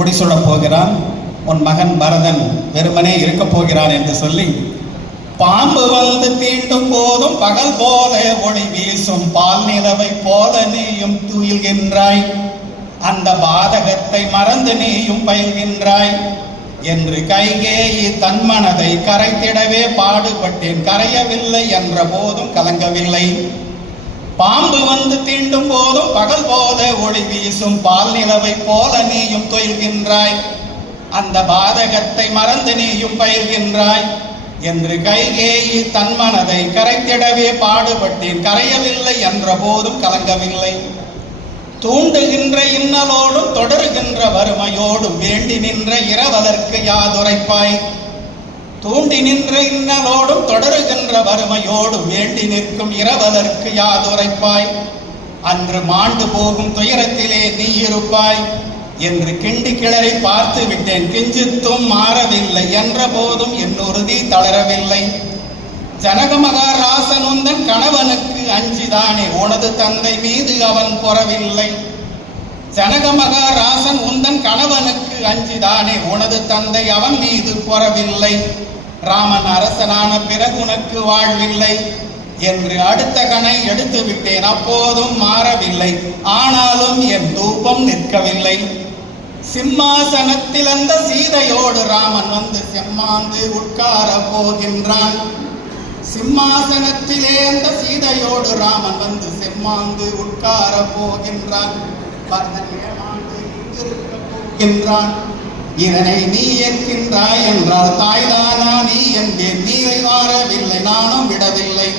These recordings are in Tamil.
முடிசூடப் போகிறான். உன் மகன் பரதன் வெறுமனே இருக்கப் போகிறான் என்று சொல்லி, பாம்பு வந்து தீண்டும் போதும் பகல் போல ஒளி வீசும் பால் நிலவை போல நீயும் துயில்கின்றாய், அந்த பாதகத்தை மறந்து நீயும் பயில்கின்றாய் என்று கைகேயி தன் மனதை கரைத்திடவே பாடுபட்டேன், கரையவில்லை என்ற போதும் கலங்கவில்லை. பாம்பு வந்து தீண்டும் போதும் பகல் போல ஒளி வீசும் பால் நிலவை போல நீயும் துயில்கின்றாய், அந்த பாதகத்தை மறந்து நீயும் பயில்கின்றாய் என்று கைகேயி தன் மனதை கரைத்திடவே பாடுபட்டேன், கரையவில்லை என்ற போதும் கலங்கவில்லை. தூண்டுகின்ற இன்னலோடும் தொடருகின்ற வறுமையோடும் வேண்டி நின்ற இரவலர்க்கு யாதுரைப்பாய், தூண்டி நின்ற இன்னலோடும் தொடருகின்ற வறுமையோடும் வேண்டி நிற்கும் இரவலர்க்கு யாதுரைப்பாய், அன்று மாண்டு போகும் துயரத்திலே நீ இருப்பாய் என்று கிண்டி கிளறி பார்த்து விட்டேன், கிஞ்சித்தும் மாறவில்லை என்ற போதும் என் உறுதி தளரவில்லை. ஜனக மகாராசன் உந்தன் கணவனுக்கு அஞ்சிதானே உனது தந்தை மீது அவன் பொறவில்லை, ஜனக மகாராசன் உந்தன் கணவனுக்கு அஞ்சிதானே உனது தந்தை அவன் மீது பொறவில்லை, ராமன் அரசனான பிறகு உனக்கு வாழ்வில்லை என்று அடுத்த கணை எடுத்து விட்டேன், அப்போதும் மாறவில்லை, ஆனாலும் என் தூபம் நிற்கவில்லை. சிம்மாசனத்தில் அந்த சீதையோடு ராமன் வந்து செம்மாந்து உட்கார போகின்றான், சிம்மாசனத்திலே அந்த சீதையோடு ராமன் வந்து செம்மாந்து உட்கார போகின்றான், பரதன் ஏமாந்து இங்கிருக்க போகின்றான். இதனை நீ ஏற்கின்றாய் என்றால் தாய்தானா நீ என்பேன், நீரை மாறவில்லை நானும் விடவில்லை.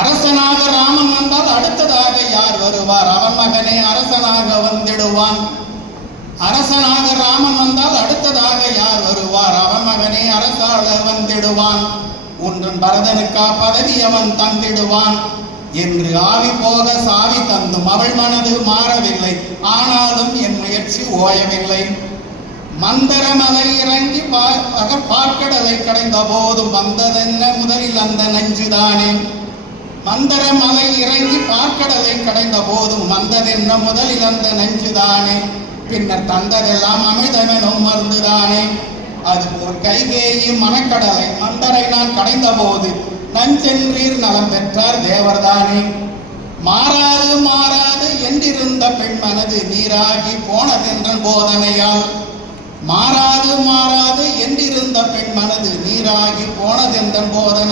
அரசனாக ராமன் வந்தால் அடுத்ததாக யார் வருவார், அவன் மகனே அரசனாக வந்திடுவான். அரசனாக ராமன் வந்தால் அடுத்ததாக யார் வருவார், அவன் மகனே அரசாள வந்திடுவான். உன்றன் பரதனுக்கா பதவி அவன் தந்திடுவான் என்று ஆவி போக சாவி தந்தும் அவள் மனது மாறவில்லை, ஆனாலும் என் முயற்சி ஓயவில்லை. மந்தரமலை இறங்கி பார்க்கடலை கடைந்த போதும் வந்ததென்ன முதலில் அந்த நஞ்சுதானே, மந்தரமலை இறங்கி பார்க்கடலை கடைந்த போதும் வந்ததென்ன முதலில் அந்த நஞ்சுதானே, பின்னர் தந்ததெல்லாம் அமிர்தமெனும் மருந்துதானே. அதுபோல் கைகேயி மனக்கடலை மந்தரை நான் கடைந்த போது நஞ்சென்றீர் நலம் பெற்றார் தேவர்தானே. மாறாது மாறாது என்றிருந்த பெண் மனது நீராகி போனதென்ற போதனையால், மாறாது மாறாது என்றிருந்த பெண் மனது நீராகி போனதென்ற போதனை